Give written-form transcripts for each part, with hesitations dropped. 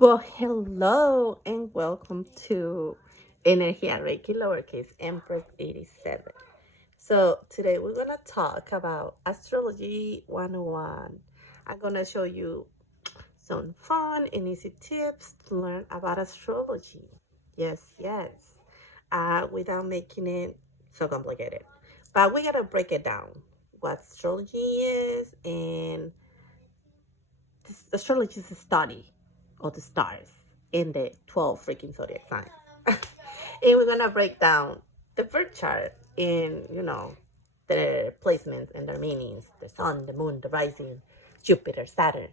Well, hello and welcome to Energia Reiki lowercase Empress 87. So, today we're going to talk about Astrology 101. I'm going to show you some fun and easy tips to learn about astrology. Yes, yes. Without making it so complicated. But we got to break it down what astrology is, and astrology is a study of the stars in the 12 freaking zodiac signs. And we're gonna break down the birth chart in, their placements and their meanings, the sun, the moon, the rising, Jupiter, Saturn,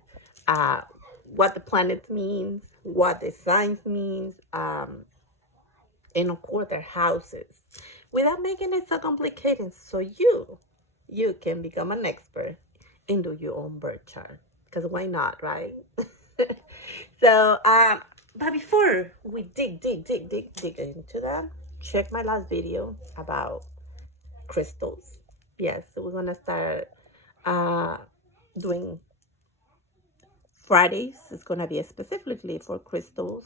uh, what the planets means, what the signs means, and of course their houses, without making it so complicated, so you can become an expert and do your own birth chart. Because why not, right? So, but before we dig into that, check my last video about crystals. Yes, so we're gonna start uh, doing Fridays. It's gonna be specifically for crystals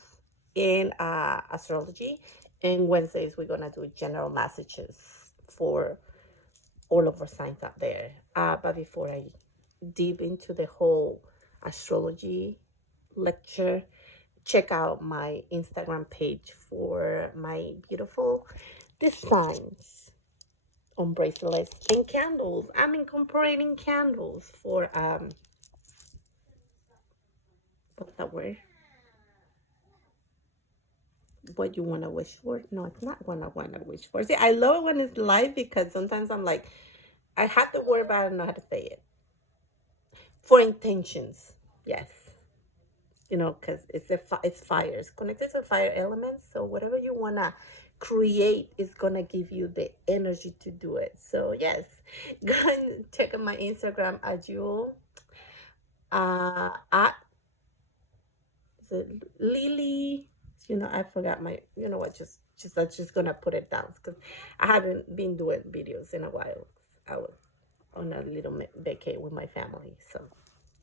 in astrology, and Wednesdays we're gonna do general messages for all of our signs out there. But before I deep into the whole astrology lecture, check out my Instagram page for my beautiful designs on bracelets and candles. I'm incorporating candles for what's that word? What you want to wish for? No, it's not what I want to wish for. See, I love it when it's live because sometimes I'm like, I have the word, but I don't know how to say it. For intentions, yes. Because it's fire. It's connected to fire elements. So whatever you wanna create is gonna give you the energy to do it. So yes, go and check out my Instagram at Jewel. At is it Lily? I forgot my. You know what? Just I'm just gonna put it down because I haven't been doing videos in a while. I was on a little vacay with my family, so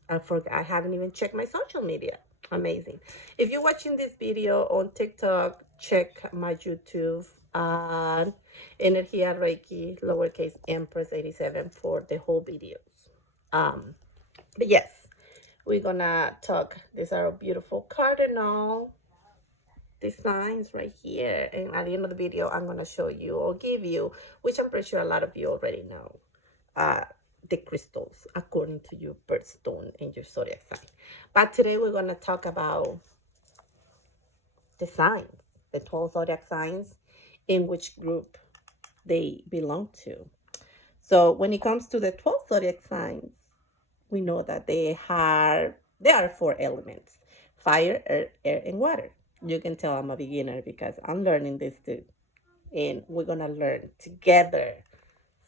I forgot. I haven't even checked my social media. Amazing. If you're watching this video on TikTok, check my YouTube and Energia Reiki lowercase Empress 87 for the whole videos. But yes, we're gonna talk. These are beautiful cardinal designs right here, and at the end of the video I'm gonna show you or give you, which I'm pretty sure a lot of you already know, uh the crystals according to your birthstone and your zodiac sign. But today we're going to talk about the signs, the 12 zodiac signs, in which group they belong to. So when it comes to the 12 zodiac signs, we know that there are four elements: fire, earth, air, and water. You can tell I'm a beginner because I'm learning this too, and we're going to learn together.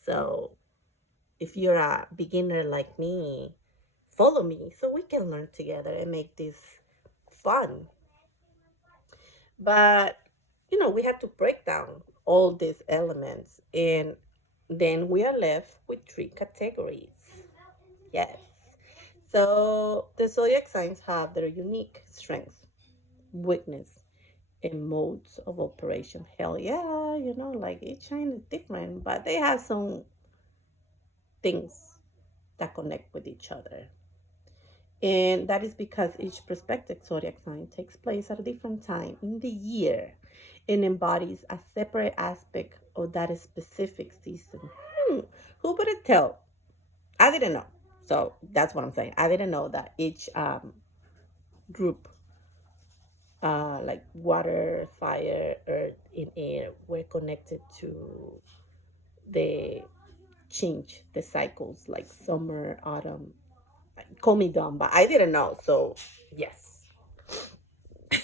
So if you're a beginner like me, follow me so we can learn together and make this fun. But we have to break down all these elements, and then we are left with three categories. Yes. So the zodiac signs have their unique strengths, weakness, and modes of operation. Hell yeah, like each sign is different, but they have some things that connect with each other. And that is because each prospective zodiac sign takes place at a different time in the year and embodies a separate aspect of that specific season. Who would it tell? I didn't know. So that's what I'm saying. I didn't know that each group, like water, fire, earth, and air, were connected to the change, the cycles, like summer, autumn. Call me dumb, but I didn't know. So, yes.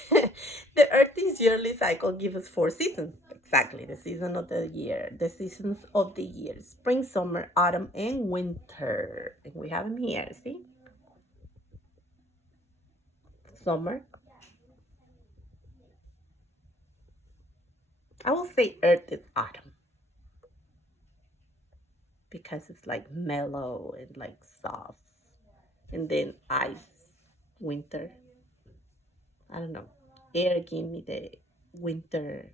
The Earth's yearly cycle gives us four seasons. Exactly, the season of the year. The seasons of the year: spring, summer, autumn, and winter. And we have them here. See, summer. I will say Earth is autumn because it's like mellow and like soft. And then ice, winter. I don't know. Air gave me the winter,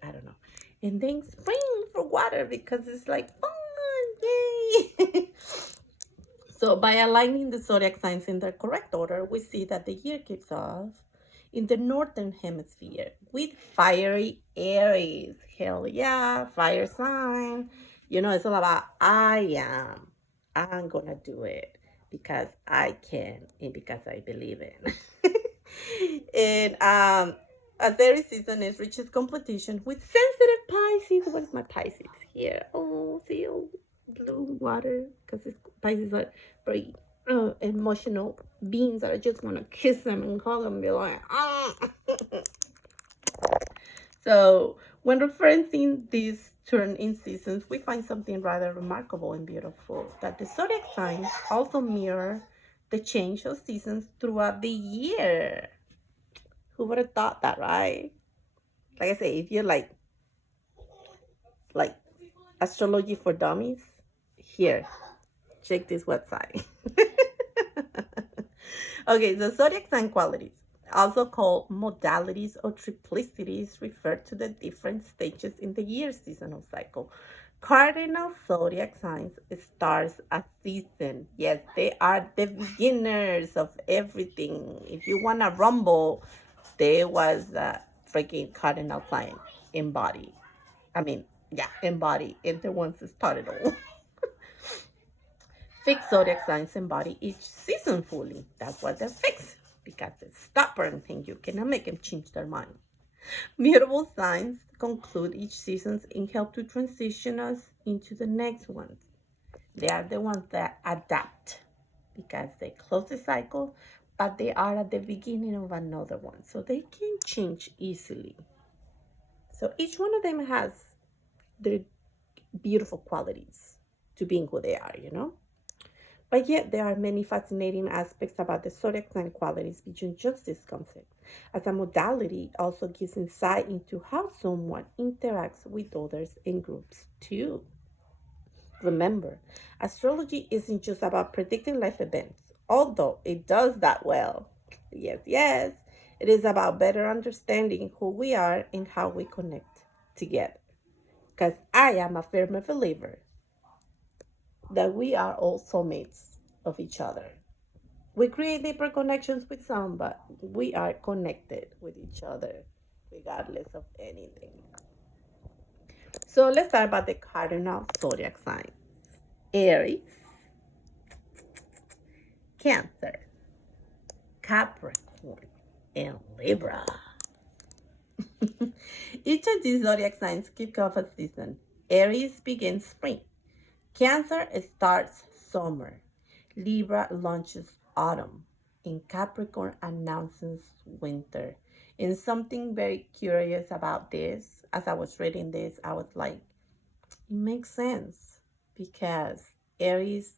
I don't know. And then spring for water because it's like fun. Yay! So, by aligning the zodiac signs in their correct order, we see that the year kicks off in the northern hemisphere with fiery Aries. Hell yeah, fire sign. You know, it's all about I am. I'm gonna do it because I can and because I believe in. And as Aries season is reaches completion with sensitive Pisces. What is my Pisces here? Oh, see, oh, blue water because Pisces are very emotional beings that I just want to kiss them and hug them and be like, ah. So, when referencing these turn in seasons, we find something rather remarkable and beautiful that the zodiac signs also mirror the change of seasons throughout the year. Who would have thought that, right? Like I say, if you're like astrology for dummies, here, check this website. Okay, the zodiac sign qualities, also called modalities or triplicities, refer to the different stages in the year seasonal cycle. Cardinal zodiac signs stars a season. Yes, they are the beginners of everything. If you want to rumble, there was a freaking cardinal sign embodied. I mean, yeah, embodied, and the ones that started all. Fixed zodiac signs embody each season fully. That's why they're fixed, because it's stubborn and you cannot make them change their mind. Mutable signs conclude each season and help to transition us into the next ones. They are the ones that adapt because they close the cycle, but they are at the beginning of another one. So they can change easily. So each one of them has their beautiful qualities to being who they are, you know? But yet, there are many fascinating aspects about the zodiac sign qualities beyond just this concept, as a modality it also gives insight into how someone interacts with others in groups too. Remember, astrology isn't just about predicting life events, although it does that well. Yes, yes, it is about better understanding who we are and how we connect together. Because I am a firm believer that we are all soulmates of each other. We create deeper connections with some, but we are connected with each other regardless of anything. So let's start about the cardinal zodiac signs: Aries, Cancer, Capricorn, and Libra. Each of these zodiac signs kick off a season. Aries begins spring. Cancer starts summer. Libra launches autumn. And Capricorn announces winter. And something very curious about this, as I was reading this, I was like, it makes sense because Aries,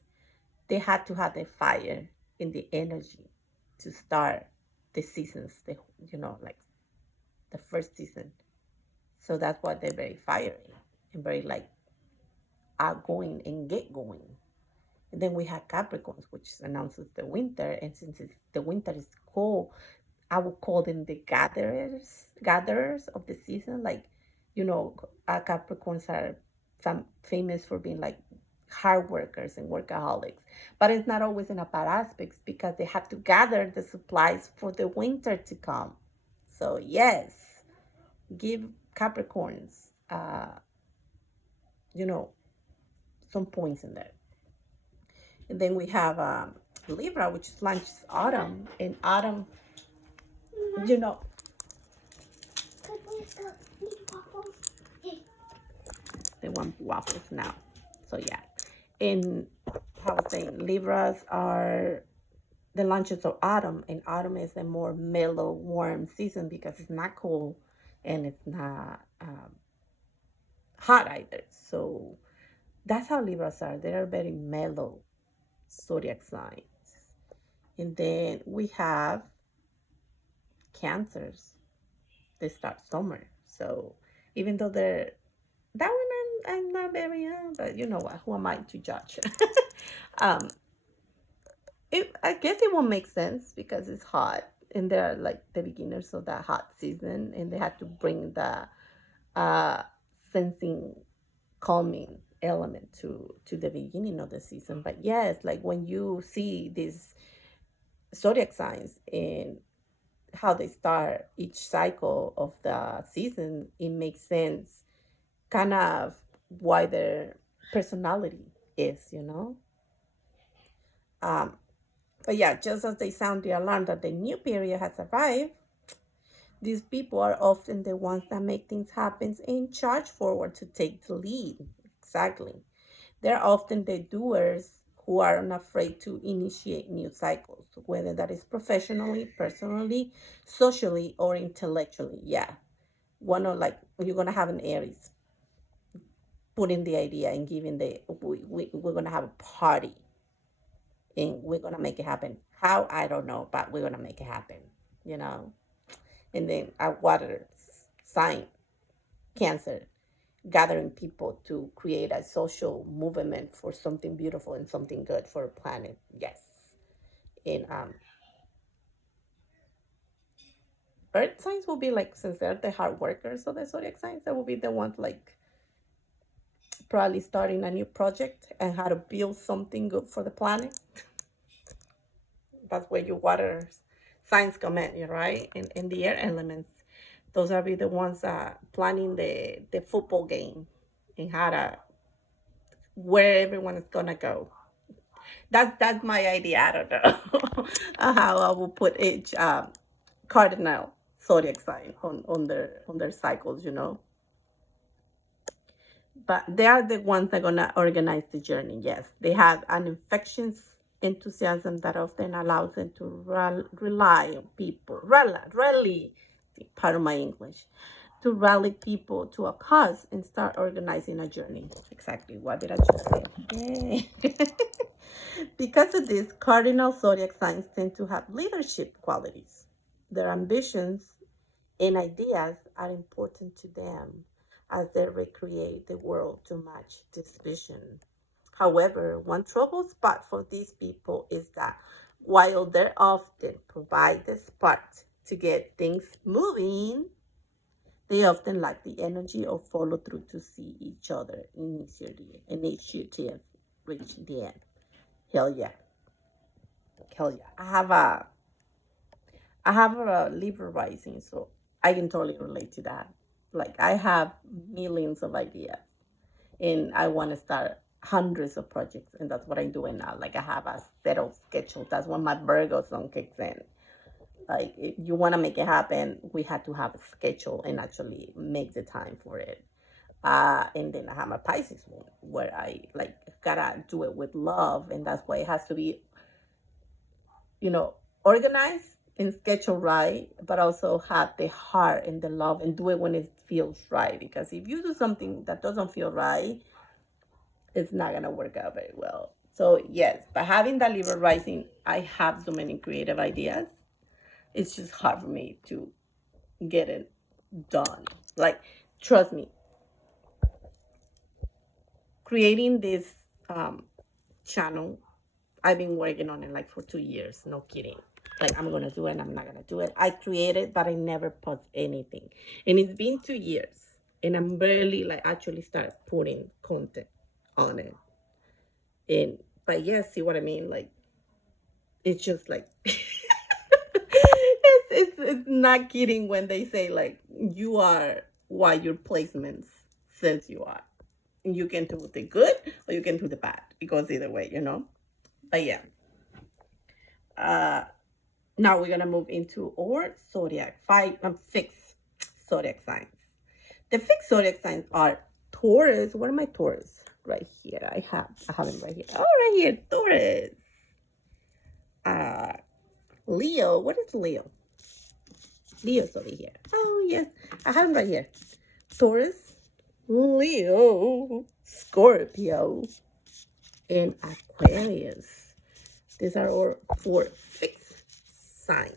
they had to have the fire in the energy to start the seasons, like the first season. So that's why they're very fiery and very like outgoing and get going. And then we have Capricorns, which announces the winter. And since the winter is cold, I would call them the gatherers of the season. Like, Capricorns are famous for being like hard workers and workaholics. But it's not always in a bad aspects because they have to gather the supplies for the winter to come. So yes, give Capricorns, you know, some points in there. And then we have Libra, which launches autumn. And autumn, you know, they want waffles now. So yeah. And I was saying Libras are the launches of autumn, and autumn is a more mellow, warm season because it's not cold and it's not hot either. So that's how Libras are. They are very mellow zodiac signs. And then we have Cancers. They start summer. So even though they're that one, I'm not very but you know what? Who am I to judge? um, I guess it won't make sense because it's hot and they're like the beginners of that hot season, and they had to bring the uh sensing calming element to the beginning of the season. But yes, like when you see these zodiac signs and how they start each cycle of the season, it makes sense kind of why their personality is, um but yeah, just as they sound the alarm that the new period has arrived, these people are often the ones that make things happen and charge forward to take the lead. Exactly. They're often the doers who are unafraid to initiate new cycles, whether that is professionally, personally, socially, or intellectually. Yeah. One of like, you're going to have an Aries putting the idea and giving we're going to have a party and we're going to make it happen. How? I don't know, but we're going to make it happen, you know? And then our water sign, Cancer, gathering people to create a social movement for something beautiful and something good for a planet. Yes. And earth signs will be like, since they're the hard workers of the zodiac signs, they will be the ones like probably starting a new project and how to build something good for the planet. That's where your water signs come in, right? In the air elements, those are be the ones planning the football game and how to where everyone is gonna go. That's my idea. I don't know how I will put each cardinal zodiac sign on their cycles, But they are the ones that are gonna organize the journey. Yes, they have an infectious enthusiasm that often allows them to rely on people, rally, part of my English, to rally people to a cause and start organizing a journey. Exactly. What did I just say? Yay. Because of this, cardinal zodiac signs tend to have leadership qualities. Their ambitions and ideas are important to them as they recreate the world to match this vision. However, one trouble spot for these people is that while they often provide the spark to get things moving, they often lack the energy or follow through to see each other initiative reach the end. Hell yeah. Hell yeah. I have a Libra rising, so I can totally relate to that. Like I have millions of ideas and I want to start hundreds of projects, and that's what I'm doing now. Like I have a settled schedule. That's when my Virgo song kicks in. Like if you want to make it happen, we had to have a schedule and actually make the time for it. And then I have my Pisces moon where I like gotta do it with love, and that's why it has to be, you know, organized and schedule right, but also have the heart and the love and do it when it feels right. Because if you do something that doesn't feel right, it's not gonna work out very well. So yes, by having that Libra rising, I have so many creative ideas. It's just hard for me to get it done. Like, trust me, creating this channel, I've been working on it like for 2 years. No kidding. Like I'm gonna do it, I'm not gonna do it. I created, but I never post anything, and it's been 2 years, and I'm barely like actually start putting content on it. And but yeah, see what I mean? Like it's just like it's not kidding when they say like you are what your placements says you are. And you can do the good or you can do the bad. It goes either way. But yeah. Uh Now we're gonna move into our zodiac fixed zodiac signs. The fixed zodiac signs are Taurus. What are my Taurus? Right here. I have them right here. Oh, right here, Taurus. Uh Leo. What is Leo? Leo's over here. Oh yes, I have them right here. Taurus, Leo, Scorpio, and Aquarius. These are our 4 fixed signs.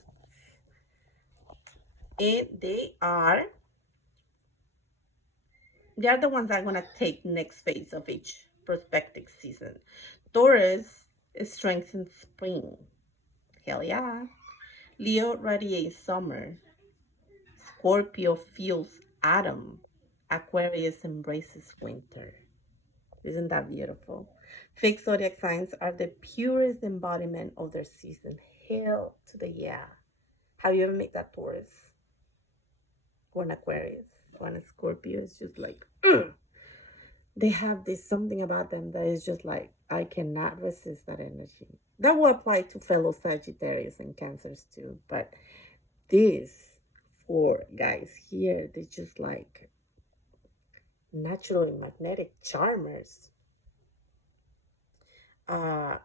And they are the ones that are gonna take next phase of each prospective season. Taurus is strength in spring. Hell yeah. Leo radiates summer. Scorpio feels autumn. Aquarius embraces winter. Isn't that beautiful? Fixed zodiac signs are the purest embodiment of their season. Hell to the yeah. Have you ever met that Taurus or an Aquarius or an Scorpio? It's just like, they have this something about them that is just like, I cannot resist that energy. That will apply to fellow Sagittarius and Cancers too. But this four guys here, they're just like natural and magnetic charmers. Uh,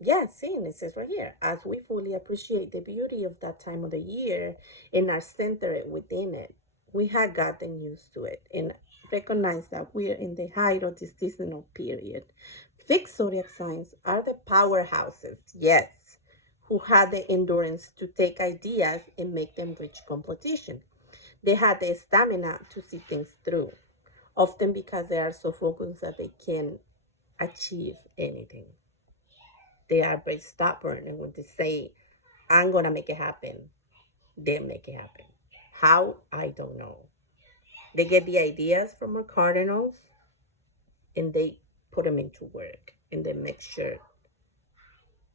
yeah, see, and it says right here, as we fully appreciate the beauty of that time of the year and are centered within it, we have gotten used to it and recognize that we are in the height of this seasonal period. Fixed zodiac signs are the powerhouses, yes, who had the endurance to take ideas and make them reach completion. They had the stamina to see things through, often because they are so focused that they can achieve anything. They are very stubborn, and when they say, I'm gonna make it happen, they make it happen. How? I don't know. They get the ideas from our cardinals and they put them into work, and they make sure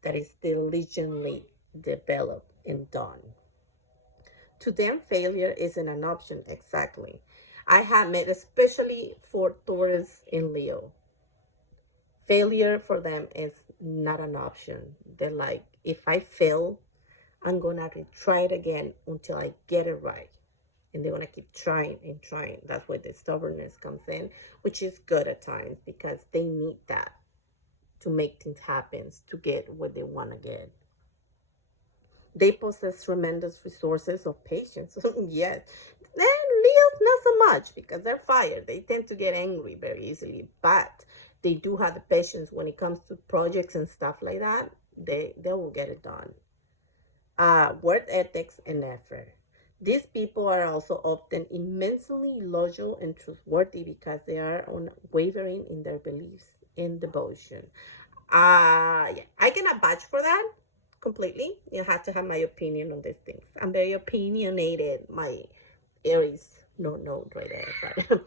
that it's diligently developed and done. To them, failure isn't an option. Exactly. I have met, especially for Taurus and Leo, failure for them is not an option. They're like, if I fail, I'm gonna try it again until I get it right. And they're gonna keep trying and trying. That's where the stubbornness comes in, which is good at times because they need that to make things happen, to get what they wanna get. They possess tremendous resources of patience. Yes. And Leos not so much because they're fire. They tend to get angry very easily, but they do have the patience when it comes to projects and stuff like that. They will get it done. Work ethics and effort. These people are also often immensely loyal and trustworthy because they are unwavering in their beliefs and devotion. Yeah, I cannot vouch for that completely. You have to have my opinion on these things. I'm very opinionated. My Aries no note right there, but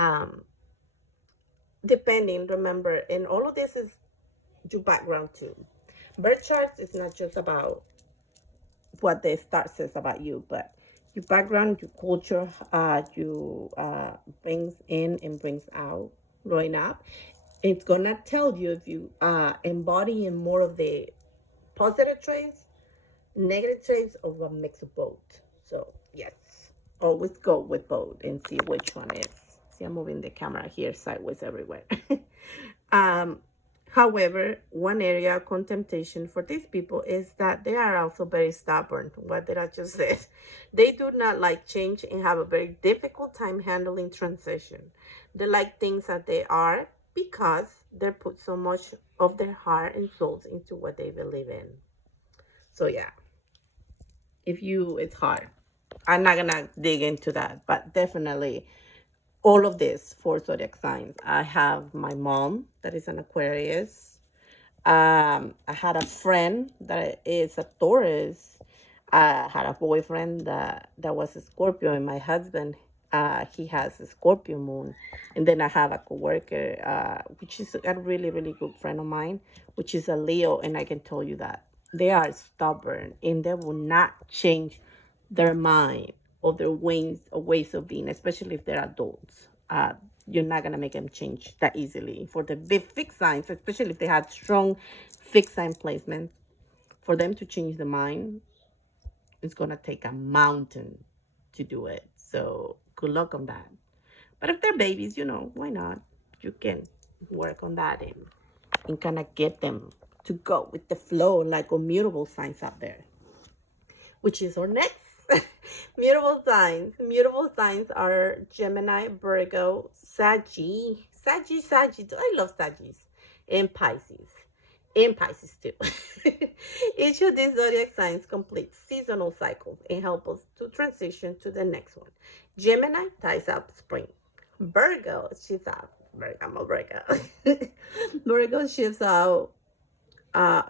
um, depending. Remember, and all of this is your background too. Birth charts is not just about what the start says about you, but your background, your culture, you brings in and brings out growing up. It's gonna tell you if you embody in more of the positive traits, negative traits, or a mix of both. So yes, always go with both and see which one is. See, I'm moving the camera here sideways everywhere. um, However, one area of contemplation for these people is that they are also very stubborn. What did I just say? They do not like change and have a very difficult time handling transition. They like things that they are because they put so much of their heart and souls into what they believe in. So yeah, if you, it's hard. I'm not gonna dig into that, but definitely all of this for zodiac signs. I have my mom that is an Aquarius. I had a friend that is a Taurus. I had a boyfriend that was a Scorpio, and my husband, he has a Scorpio moon. And then I have a coworker, which is a really, really good friend of mine, which is a Leo, and I can tell you that they are stubborn and they will not change their mind or their ways of being, especially if they're adults. You're not gonna make them change that easily. For the big fixed signs, especially if they had strong fixed sign placements, for them to change the mind, it's gonna take a mountain to do it. So good luck on that. But if they're babies, why not? You can work on that and kind of get them to go with the flow like mutable signs out there, which is our next mutable signs. Mutable signs are Gemini, Virgo, Saggy. I love Saggies. And Pisces. And Pisces too. Each of these zodiac signs completes seasonal cycles and help us to transition to the next one. Gemini ties up spring. Virgo shifts out. I'm a Virgo. Virgo shifts out.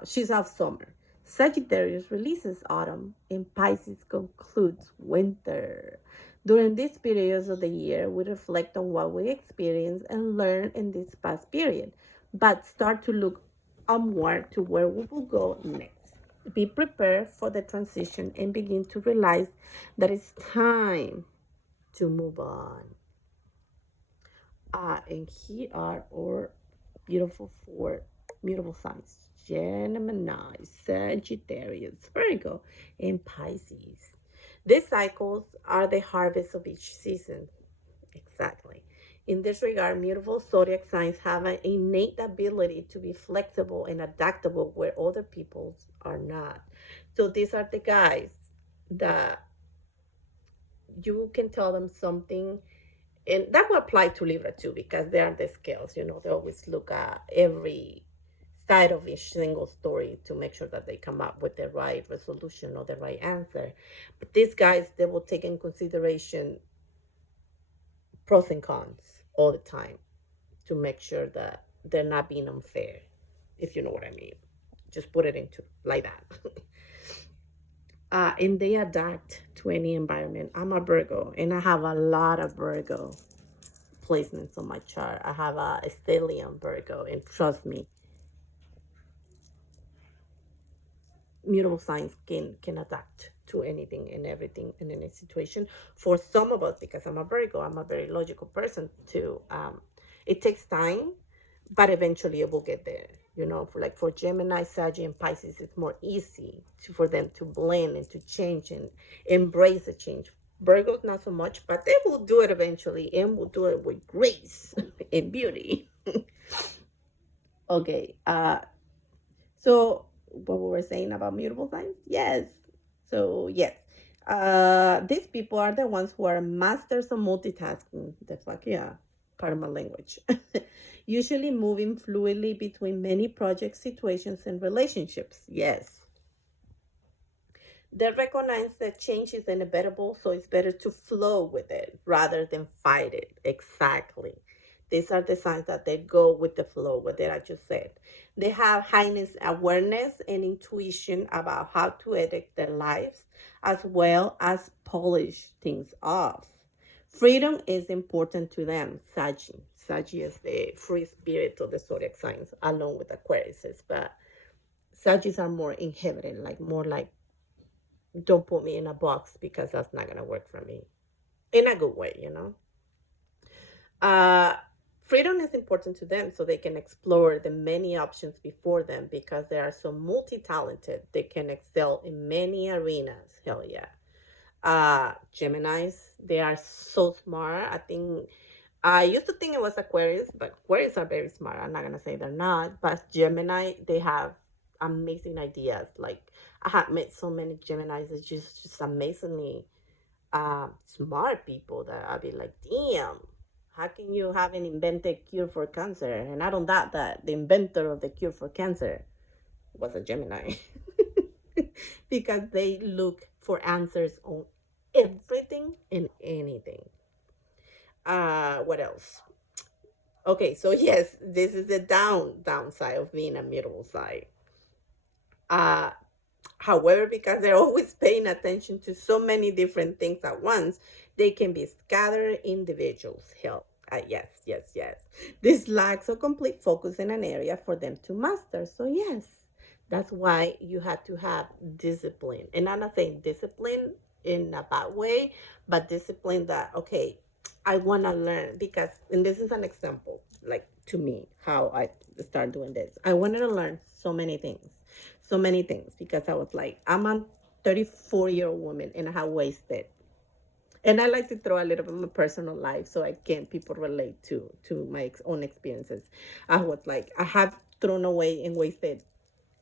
She's out summer. Sagittarius releases autumn, and Pisces concludes winter. During these periods of the year, we reflect on what we experienced and learned in this past period, but start to look onward to where we will go next. Be prepared for the transition and begin to realize that it's time to move on. And here are our beautiful four mutable signs: Gemini, Sagittarius, Virgo, and Pisces. These cycles are the harvest of each season. Exactly. In this regard, mutable zodiac signs have an innate ability to be flexible and adaptable where other people's are not. So these are the guys that you can tell them something, and that will apply to Libra too, because they are the scales. They always look at every side of each single story to make sure that they come up with the right resolution or the right answer. But these guys, they will take in consideration pros and cons all the time to make sure that they're not being unfair, if you know what I mean. Just put it into like that. And they adapt to any environment. I'm a Virgo, and I have a lot of Virgo placements on my chart. I have a stellium Virgo, and trust me, mutable signs can adapt to anything and everything in any situation. For some of us, because I'm a Virgo, I'm a very logical person too. It takes time, but eventually it will get there. For Gemini, Sag, and Pisces, it's more easy for them to blend and to change and embrace the change. Virgos, not so much, but they will do it eventually, and will do it with grace and beauty. Okay. So what we were saying about mutable signs? Yes. So yes. These people are the ones who are masters of multitasking. The fuck yeah. Part of my language. Usually moving fluidly between many projects, situations, and relationships. Yes. They recognize that change is inevitable, so it's better to flow with it rather than fight it. Exactly. These are the signs that they go with the flow, what I just said. They have highness awareness and intuition about how to edit their lives, as well as polish things off. Freedom is important to them. Saggy is the free spirit of the zodiac signs, along with Aquarius. But Sagittarius are more inhibited, like more like, don't put me in a box because that's not gonna work for me. In a good way. Uh, Freedom is important to them so they can explore the many options before them because they are so multi-talented. They can excel in many arenas. Hell yeah. Geminis, they are so smart. I used to think it was Aquarius, but Aquarius are very smart. I'm not gonna say they're not, but Gemini, they have amazing ideas. Like, I have met so many Geminis. It's just amazingly smart people that I'll be like, damn, how can you have an invented cure for cancer? And I don't doubt that the inventor of the cure for cancer was a Gemini. Because they look for answers on everything and anything. What else? Okay, so yes, this is the downside of being a mutable side. Uh, However, because they're always paying attention to so many different things at once, they can be scattered individuals. Help. Yes, yes, yes. This lacks a complete focus in an area for them to master. So, yes, that's why you have to have discipline. And I'm not saying discipline in a bad way, but discipline that, okay, I want to learn because, and this is an example, like to me, how I start doing this. I wanted to learn so many things because I was like, I'm a 34-year-old woman and I have wasted. And I like to throw a little bit of my personal life so I can people relate to my own experiences. I was like, I have thrown away and wasted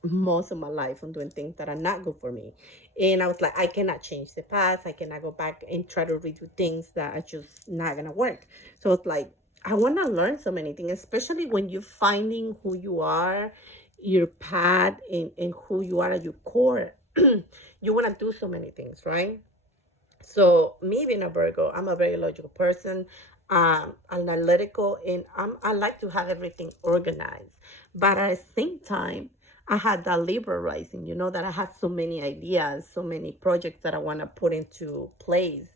most of my life on doing things that are not good for me. And I was like, I cannot change the past. I cannot go back and try to redo things that are just not gonna work. So it's like, I want to learn so many things, especially when you're finding who you are, your path, and who you are at your core. You want to do so many things, right? So me being a Virgo, I'm a very logical person, analytical, and I like to have everything organized. But at the same time, I had that Libra rising, that I had so many ideas, so many projects that I want to put into place.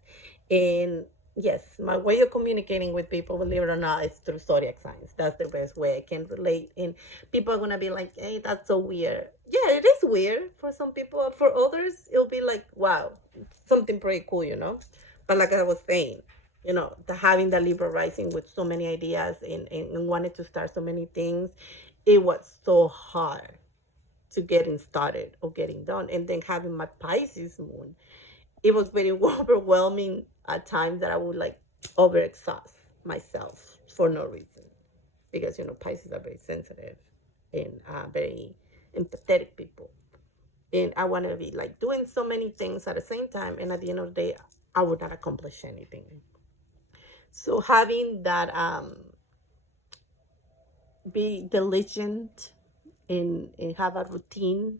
And yes, my way of communicating with people, believe it or not, is through zodiac signs. That's the best way I can relate. And people are going to be like, hey, that's so weird. Yeah, it is weird for some people. For others, it'll be like, wow, something pretty cool. But like I was saying, the having the Libra rising with so many ideas and wanted to start so many things, it was so hard to getting started or getting done. And then having my Pisces moon, it was very overwhelming at times that I would like overexhaust myself for no reason. Because, Pisces are very sensitive and very empathetic people. And I wanted to be like doing so many things at the same time. And at the end of the day, I would not accomplish anything. So having that, be diligent and have a routine,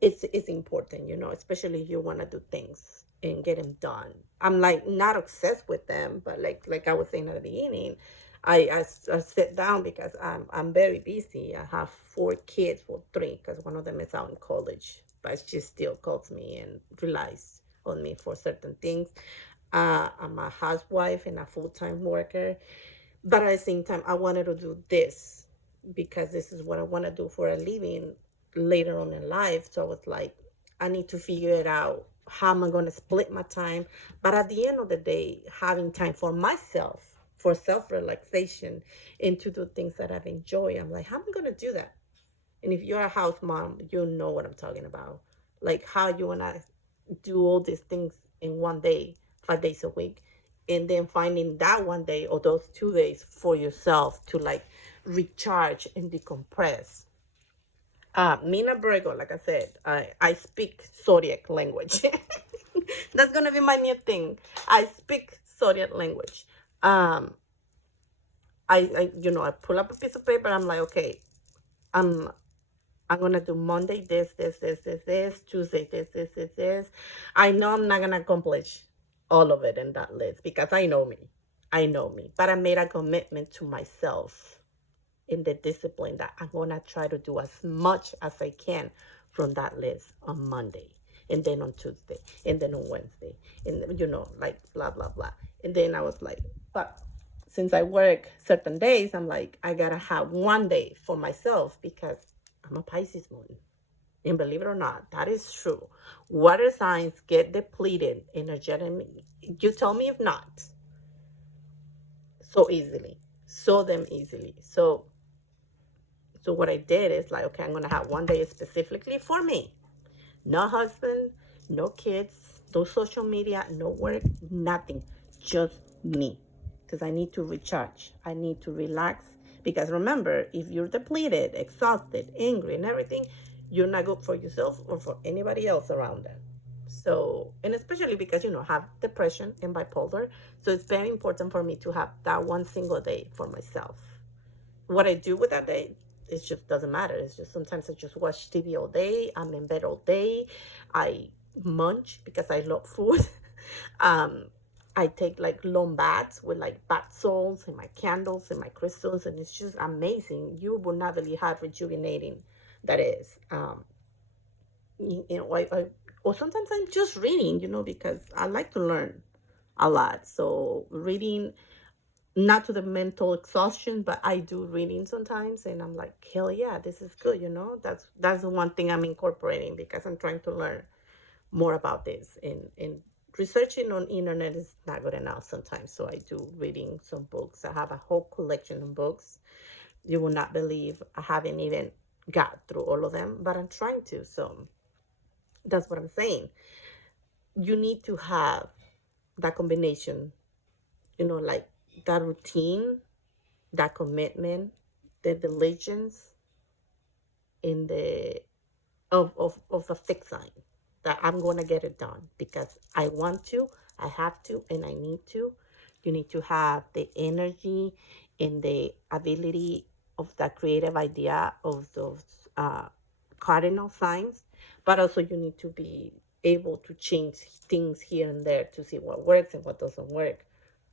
it's important, especially if you want to do things and get them done. I'm like not obsessed with them, but like I was saying at the beginning, I sit down because I'm very busy. I have 4 kids, well, 3, because one of them is out in college, but she still calls me and relies on me for certain things. I'm a housewife and a full-time worker, but at the same time, I wanted to do this because this is what I want to do for a living later on in life. So I was like, I need to figure it out. How am I going to split my time? But at the end of the day, having time for myself, for self relaxation, and to do things that I enjoy. I'm like, how am I going to do that? And if you're a house mom, you know what I'm talking about. Like how you want to do all these things in one day, 5 days a week, and then finding that one day or those 2 days for yourself to like recharge and decompress. Mina Virgo, like I said, I speak zodiac language. That's gonna be my new thing. I speak zodiac language. Um, I pull up a piece of paper. I'm like, okay, I'm I'm gonna do Monday this, Tuesday this. I know I'm not gonna accomplish all of it in that list because I know me. I know me. But I made a commitment to myself in the discipline that I'm gonna try to do as much as I can from that list on Monday. And then on Tuesday. And then on Wednesday. And like blah blah blah. And then I was like, but since I work certain days, I'm like, I gotta have one day for myself because I'm a Pisces moon. And believe it or not, that is true. Water signs get depleted energetically. You tell me if not. So easily. So them easily. So what I did is like, okay, I'm gonna have one day specifically for me. No husband, no kids, no social media, no work, nothing. Just me. Because I need to recharge. I need to relax. Because remember, if you're depleted, exhausted, angry, and everything, you're not good for yourself or for anybody else around them. So, and especially because, have depression and bipolar. So it's very important for me to have that one single day for myself. What I do with that day, it just doesn't matter. It's just sometimes I just watch TV all day. I'm in bed all day. I munch because I love food. um, I take like long baths with like bath salts and my candles and my crystals, and it's just amazing. You will not believe how rejuvenating that is. Or sometimes I'm just reading, because I like to learn a lot. So reading, not to the mental exhaustion, but I do reading sometimes, and I'm like, hell yeah, this is good. That's the one thing I'm incorporating because I'm trying to learn more about this. And researching on internet is not good enough sometimes, so I do reading some books. I have a whole collection of books. You will not believe I haven't even got through all of them, but I'm trying to. So that's what I'm saying. You need to have that combination, like that routine, that commitment, the diligence in the of a fixed sign that I'm going to get it done because I want to, I have to, and I need to. You need to have the energy and the ability of that creative idea of those cardinal signs, but also you need to be able to change things here and there to see what works and what doesn't work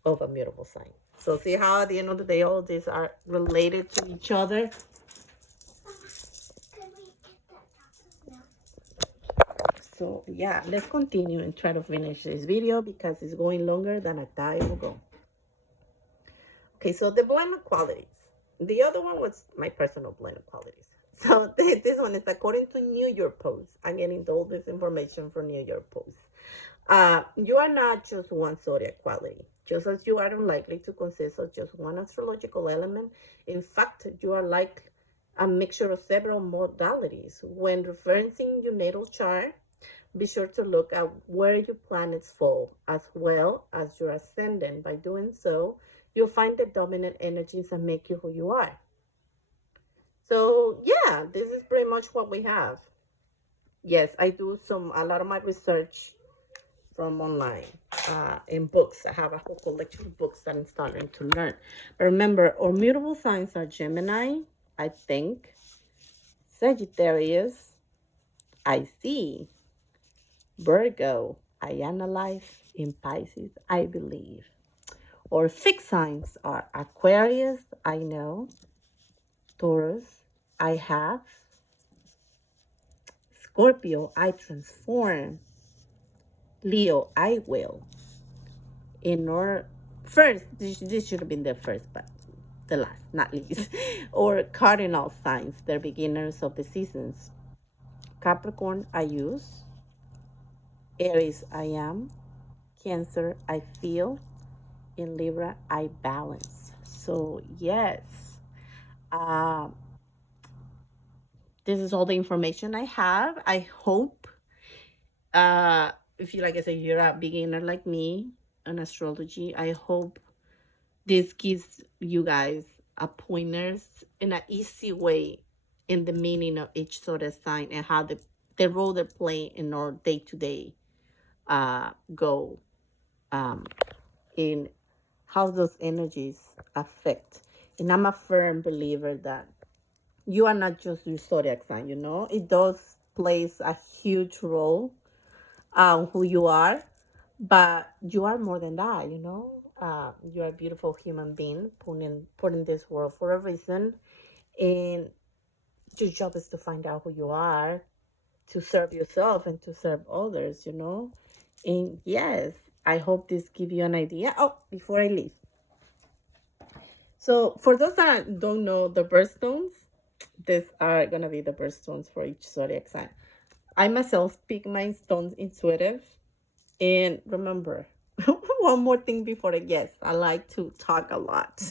of a mutable sign. So see how at the end of the day all these are related to each other. So yeah, let's continue and try to finish this video because it's going longer than a day will go. Okay, so the blend of qualities. The other one was my personal blend of qualities. So this one is according to New York Post. I'm getting all this information from New York Post. You are not just one zodiac quality. Just as you are unlikely to consist of just one astrological element, in fact, you are like a mixture of several modalities. When referencing your natal chart, be sure to look at where your planets fall, as well as your ascendant. By doing so, you'll find the dominant energies that make you who you are. So yeah, this is pretty much what we have. Yes, I do a lot of my research from online in books. I have a whole collection of books that I'm starting to learn. But remember, our mutable signs are Gemini, I think, Sagittarius, I see, Virgo, I analyze, in Pisces, I believe. Or fixed signs are Aquarius, I know, Taurus, I have, Scorpio, I transform, Leo, I will. In order, first, this should have been the first, but the last, not least. Or cardinal signs, they're beginners of the seasons. Capricorn, I use. Aries, I am. Cancer, I feel. In Libra, I balance. So yes, uh, this is all the information I have. I hope, if you, like I said, you're a beginner like me in astrology, I hope this gives you guys a pointers in an easy way in the meaning of each sort of sign and how the role they play in our day-to-day go in how those energies affect. And I'm a firm believer that you are not just your zodiac sign, you know, it does plays a huge role on who you are, but you are more than that, you know. You are a beautiful human being put in this world for a reason, and your job is to find out who you are, to serve yourself and to serve others, you know. And yes, I hope this give you an idea. Oh, before I leave, so for those that don't know the birthstones, these are gonna be the birthstones for each zodiac sign. I myself pick my stones intuitive. And remember, one more thing before I guess, I like to talk a lot.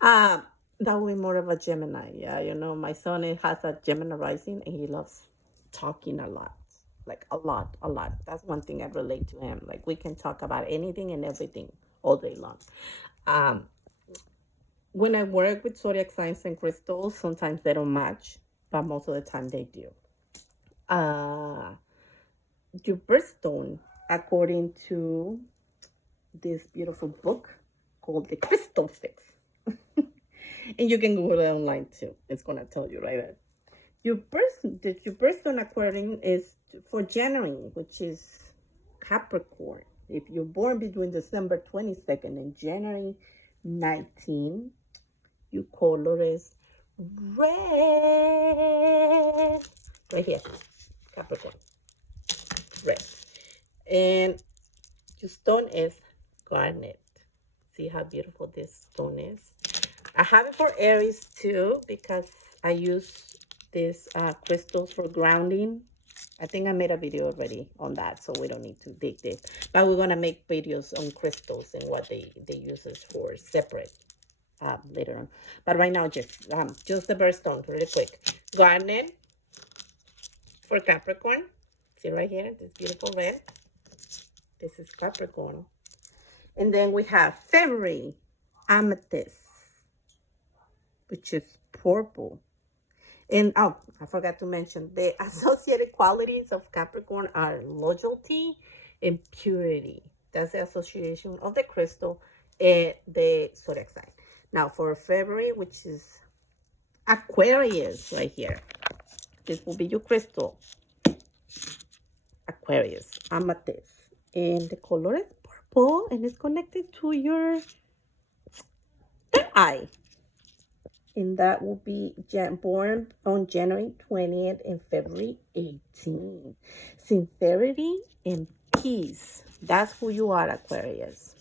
um, that way more of a Gemini. Yeah, you know, my son has a Gemini rising and he loves talking a lot. Like a lot, a lot. That's one thing I relate to him. Like we can talk about anything and everything all day long. Um, when I work with zodiac signs and crystals, sometimes they don't match, but most of the time they do. Uh, your birthstone, according to this beautiful book called The Crystal Fix. And you can Google it online too. It's going to tell you right there. Your birthstone according is for January, which is Capricorn. If you're born between December 22nd and January 19, your color is red. Right here, Capricorn, red. And your stone is garnet. See how beautiful this stone is. I have it for Aries too because I use these crystals for grounding. I think I made a video already on that, so we don't need to dig deep. But we're gonna make videos on crystals and what they use it for separate later on. But right now, just the birthstone really quick. Garnet for Capricorn. See right here, this beautiful red. This is Capricorn. And then we have February, amethyst, which is purple. And oh, I forgot to mention the associated qualities of Capricorn are loyalty and purity. That's the association of the crystal and the zodiac sign. Now for February, which is Aquarius right here. This will be your crystal. Aquarius, amethyst. And the color is purple and it's connected to your third eye. and that will be born on January 20th and February 18th. Sincerity and peace. That's who you are, Aquarius.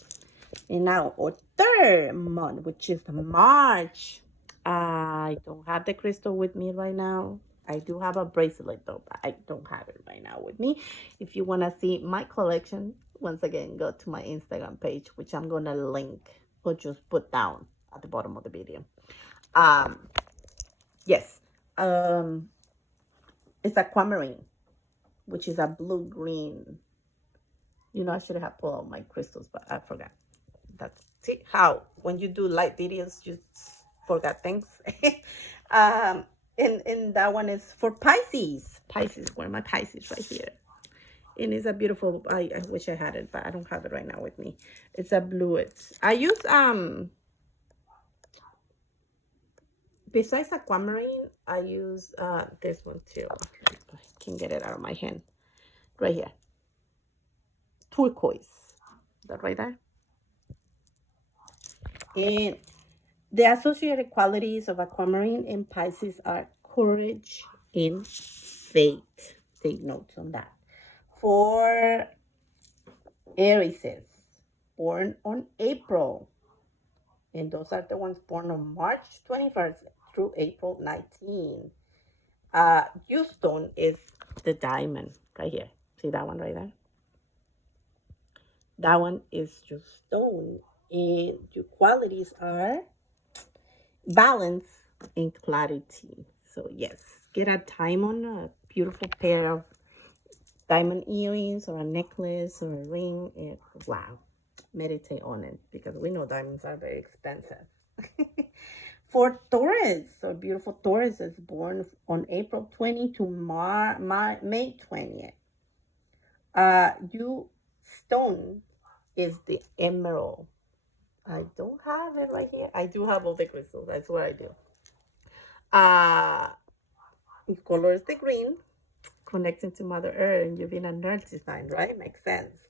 And now our third month, which is March. I don't have the crystal with me right now. I do have a bracelet though, but I don't have it right now with me. If you want to see my collection, once again, go to my Instagram page, which I'm going to link or just put down at the bottom of the video. Yes. It's aquamarine, which is a blue-green. You know, I should have pulled out my crystals, but I forgot. That's see how when you do light videos, you forgot things. And that one is for Pisces. Pisces, one of my Pisces right here. And it's a beautiful, I wish I had it, but I don't have it right now with me. It's a blue. I use besides aquamarine, I use this one too. I can get it out of my hand. Right here. Turquoise. That right there. And the associated qualities of aquamarine and Pisces are courage and faith. Take notes on that. For Aries, born on April. And those are the ones born on March 21st through April 19th. Your stone is the diamond right here. See that one right there? That one is your stone. And your qualities are balance and clarity. So yes, get a diamond, a beautiful pair of diamond earrings or a necklace or a ring. And wow, meditate on it because we know diamonds are very expensive. For Taurus, so beautiful Taurus is born on April 20 to May 20th. Your stone is the emerald. I don't have it right here. I do have all the crystals. That's what I do. Color is the green, connecting to Mother Earth, and you've been a nurse design, right? Makes sense.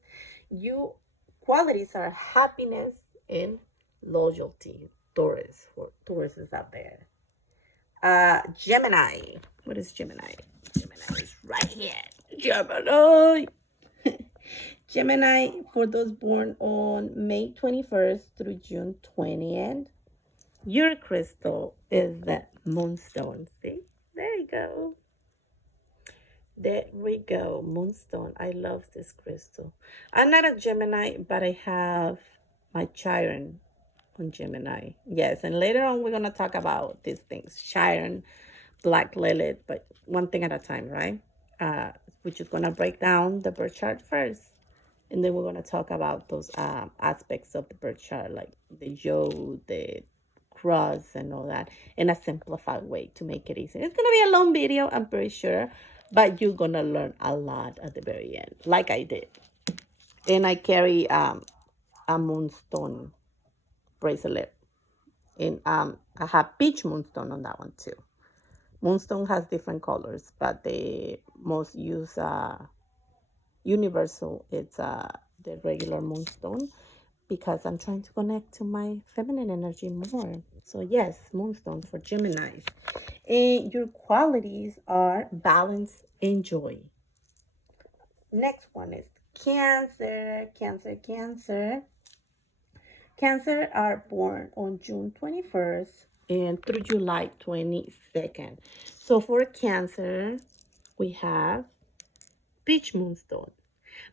You qualities are happiness and loyalty. Taurus, for Taurus is up there. Gemini. What is Gemini? Gemini is right here. Gemini. Gemini, for those born on May 21st through June 20th, your crystal is the moonstone. See? There you go. There we go. Moonstone. I love this crystal. I'm not a Gemini, but I have my Chiron on Gemini. Yes, and later on we're going to talk about these things. Chiron, Black Lilith, but one thing at a time, right? We're just going to break down the birth chart first. And then we're going to talk about those aspects of the birth chart, like the yod, the cross, and all that, in a simplified way to make it easy. It's going to be a long video, I'm pretty sure, but you're going to learn a lot at the very end, like I did. And I carry a moonstone bracelet. And I have peach moonstone on that one too. Moonstone has different colors, but the most used universal, it's the regular moonstone, because I'm trying to connect to my feminine energy more. So yes, moonstone for Geminis. And your qualities are balance and joy. Next one is Cancer. Cancer are born on June 21st and through July 22nd. So for Cancer, we have peach moonstone.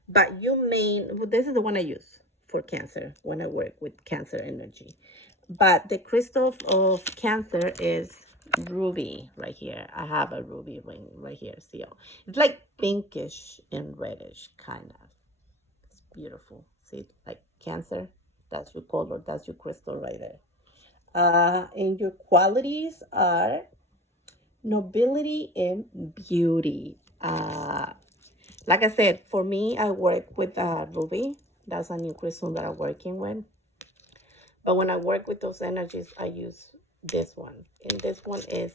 But this is the one I use for Cancer when I work with Cancer energy. But the crystal of Cancer is ruby right here. I have a ruby ring right here. See, it's like pinkish and reddish kind of. It's beautiful. See, like Cancer. That's your color. That's your crystal right there. And your qualities are nobility and beauty. Like I said, for me, I work with ruby. That's a new crystal that I'm working with. But when I work with those energies, I use this one. And this one is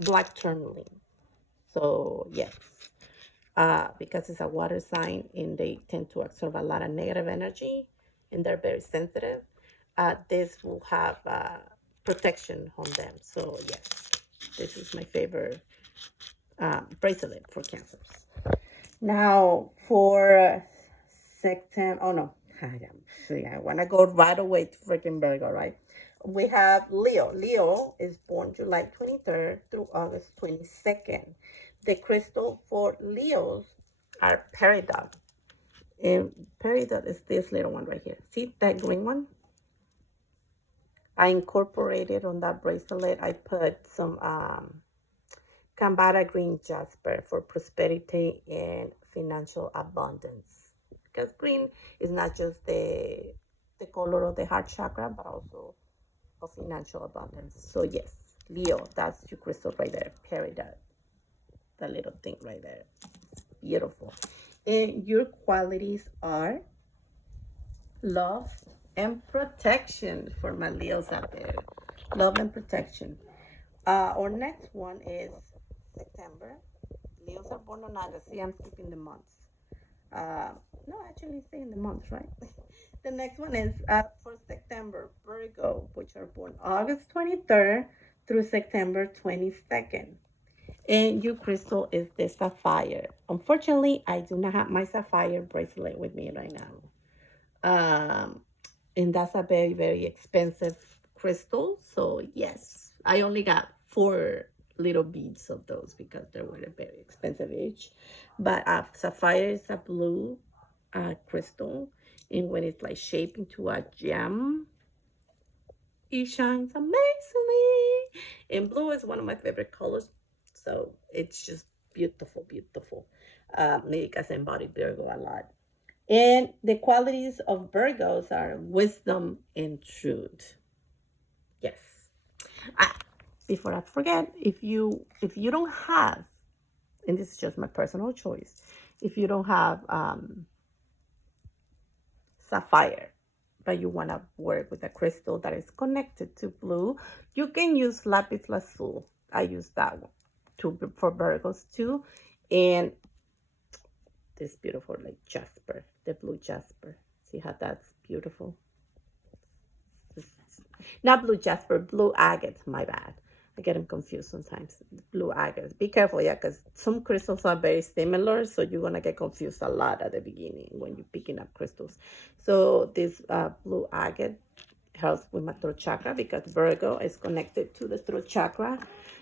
black tourmaline. So, yes. Because it's a water sign and they tend to absorb a lot of negative energy and they're very sensitive. This will have protection on them. So yes, this is my favorite bracelet for cancers. Now for September, oh no, I want to go right away to freaking Virgo, right? We have Leo. Leo is born July 23rd through August 22nd. The crystal for Leos are peridot. And peridot is this little one right here. See that green one? I incorporated on that bracelet. I put some Cambada green jasper for prosperity and financial abundance. Because green is not just the color of the heart chakra, but also of financial abundance. So yes, Leo, that's your crystal right there. Peridot, the little thing right there. Beautiful. And your qualities are love and protection for my Leos out there. Love and protection. Our next one is September. Leos are born on August. See, I'm skipping the months. No, actually, saying the months, right? The next one is for September, Virgo, which are born August 23rd through September 22nd. And your crystal is the sapphire. Unfortunately, I do not have my sapphire bracelet with me right now. And that's a very, very expensive crystal. So yes, I only got 4 little beads of those because they were very expensive each. But sapphire is a blue crystal, and when it's like shaped into a gem, it shines amazingly. And blue is one of my favorite colors, so it's just beautiful, beautiful. Maybe because I embody Virgo a lot. And the qualities of Virgos are wisdom and truth. Yes. Before I forget, if you don't have, and this is just my personal choice, if you don't have sapphire, but you want to work with a crystal that is connected to blue, you can use lapis lazuli. I use that one for Virgos too. And this beautiful like jasper, the blue jasper. See how that's beautiful? Not blue jasper, blue agate, my bad. I get them confused sometimes. Blue agate. Be careful, yeah, because some crystals are very similar, so you're going to get confused a lot at the beginning when you're picking up crystals. So this blue agate helps with my throat chakra because Virgo is connected to the throat chakra,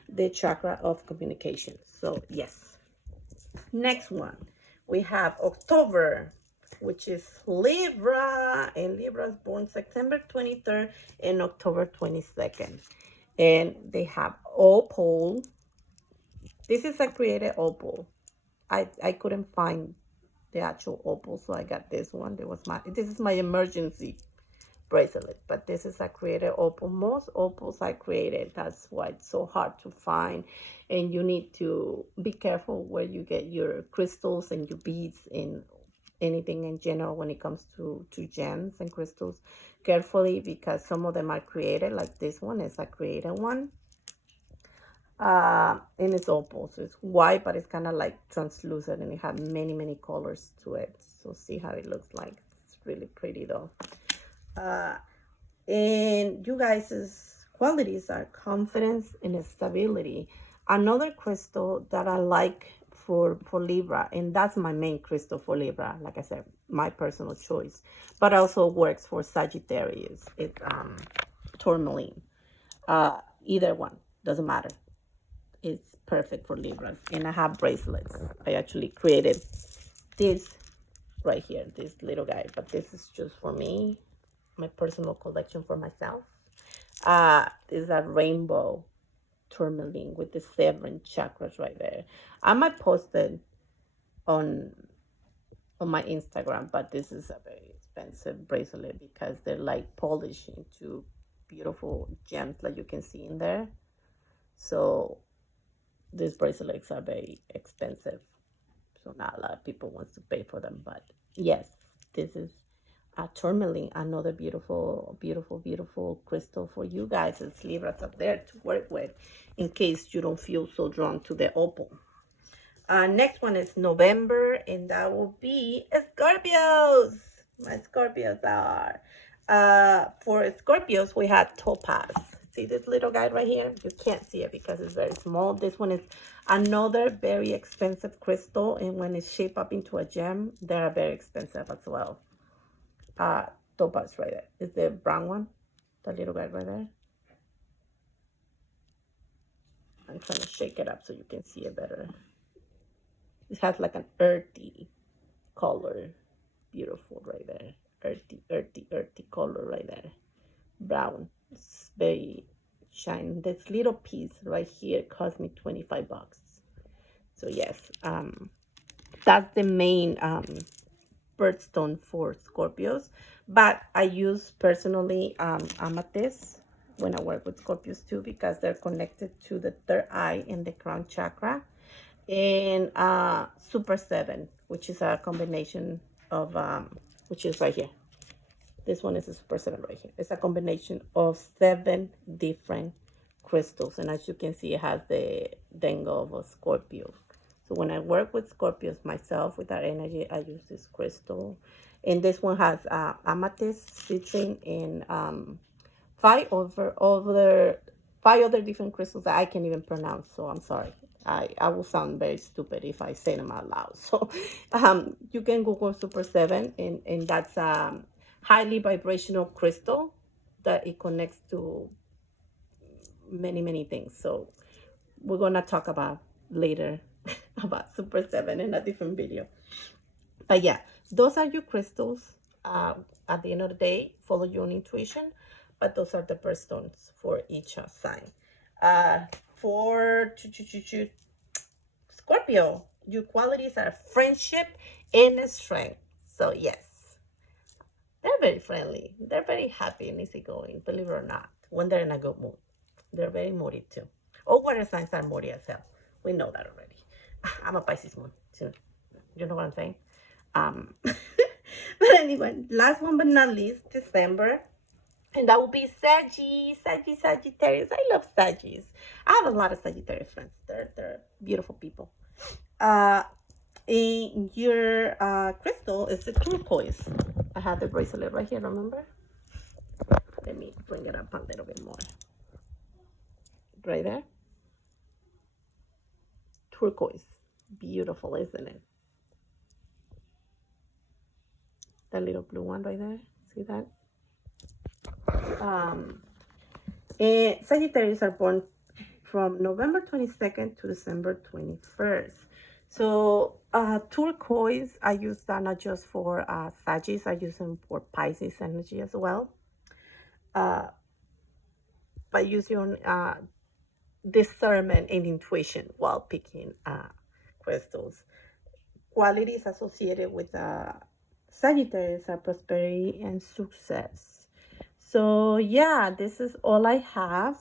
the chakra of communication. So yes. Next one, we have October, which is Libra, and Libra is born September 23rd and October 22nd. And they have opal. This is a created opal. I couldn't find the actual opal, so I got this one. This is my emergency bracelet, but this is a created opal. Most opals are created. That's why it's so hard to find, and you need to be careful where you get your crystals and your beads and anything in general when it comes to gems and crystals. Carefully, because some of them are created, like this one is a created one. And it's opal, so it's white, but it's kind of like translucent, and it has many, many colors to it. So see how it looks like. It's really pretty though. And you guys' qualities are confidence and stability. Another crystal that I like for Libra, and that's my main crystal for Libra, like I said, my personal choice, but also works for Sagittarius. It's tourmaline. Either one, doesn't matter. It's perfect for Libras. And I have bracelets. I actually created this right here, this little guy, but this is just for me, my personal collection for myself. This is a rainbow tourmaline with the 7 chakras right there. I might post it on my Instagram, but this is a very expensive bracelet because they're like polished into beautiful gems like you can see in there. So these bracelets are very expensive, so not a lot of people wants to pay for them. But yes, this is a tourmaline, another beautiful, beautiful, beautiful crystal for you guys as Libras up there to work with in case you don't feel so drawn to the opal. Next one is November, and that will be Scorpios. My Scorpios are. For Scorpios, we had topaz. See this little guy right here? You can't see it because it's very small. This one is another very expensive crystal, and when it's shaped up into a gem, they are very expensive as well. Topaz right there is the brown one, the little guy right there. I'm trying to shake it up so you can see it better. It has like an earthy color. Beautiful right there. Earthy color right there. Brown. It's very shiny. This little piece right here cost me 25 bucks. So yes, that's the main birthstone for Scorpios. But I use personally amethyst when I work with Scorpios too, because they're connected to the third eye and the crown chakra. And Super 7, which is a combination of, which is right here. This one is a Super 7 right here. It's a combination of 7 different crystals. And as you can see, it has the dangle of a Scorpio. So when I work with Scorpios myself, with that energy, I use this crystal. And this one has amethyst, citrine, and 5 other different crystals that I can't even pronounce. So I'm sorry. I will sound very stupid if I say them out loud. So you can Google Super 7, and that's highly vibrational crystal that it connects to many things. So we're gonna talk about later about Super 7 in a different video. But yeah, those are your crystals. At the end of the day, follow your own intuition, but those are the birthstones for each sign. For Scorpio, your qualities are friendship and strength. So yes, they're very friendly. They're very happy and easygoing, believe it or not, when they're in a good mood. They're very moody too. All water signs are moody as hell. We know that already. I'm a Pisces moon too. You know what I'm saying? But anyway, last one but not least, December. And that will be Sagittarius. I love Saggies. I have a lot of Sagittarius friends. They're beautiful people. In your crystal is the turquoise. I have the bracelet right here, remember? Let me bring it up a little bit more. Right there. Turquoise. Beautiful, isn't it? That little blue one right there. See that? And Sagittarius are born from November 22nd to December 21st. So turquoise, I use that not just for Sagittarius, I use them for Pisces energy as well. But use your discernment and intuition while picking crystals. Qualities associated with Sagittarius are prosperity and success. So yeah, this is all I have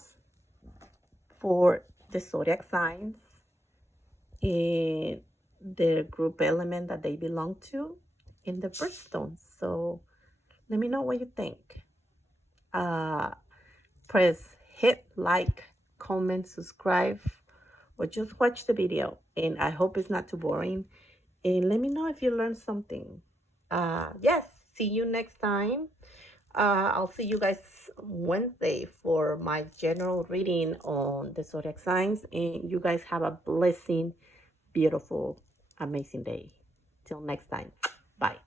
for the zodiac signs in the group element that they belong to in the birthstones. So let me know what you think. Press hit like, comment, subscribe, or just watch the video. And I hope it's not too boring. And let me know if you learned something. Yes, see you next time. I'll see you guys Wednesday for my general reading on the zodiac signs. And you guys have a blessing, beautiful, amazing day. Till next time. Bye.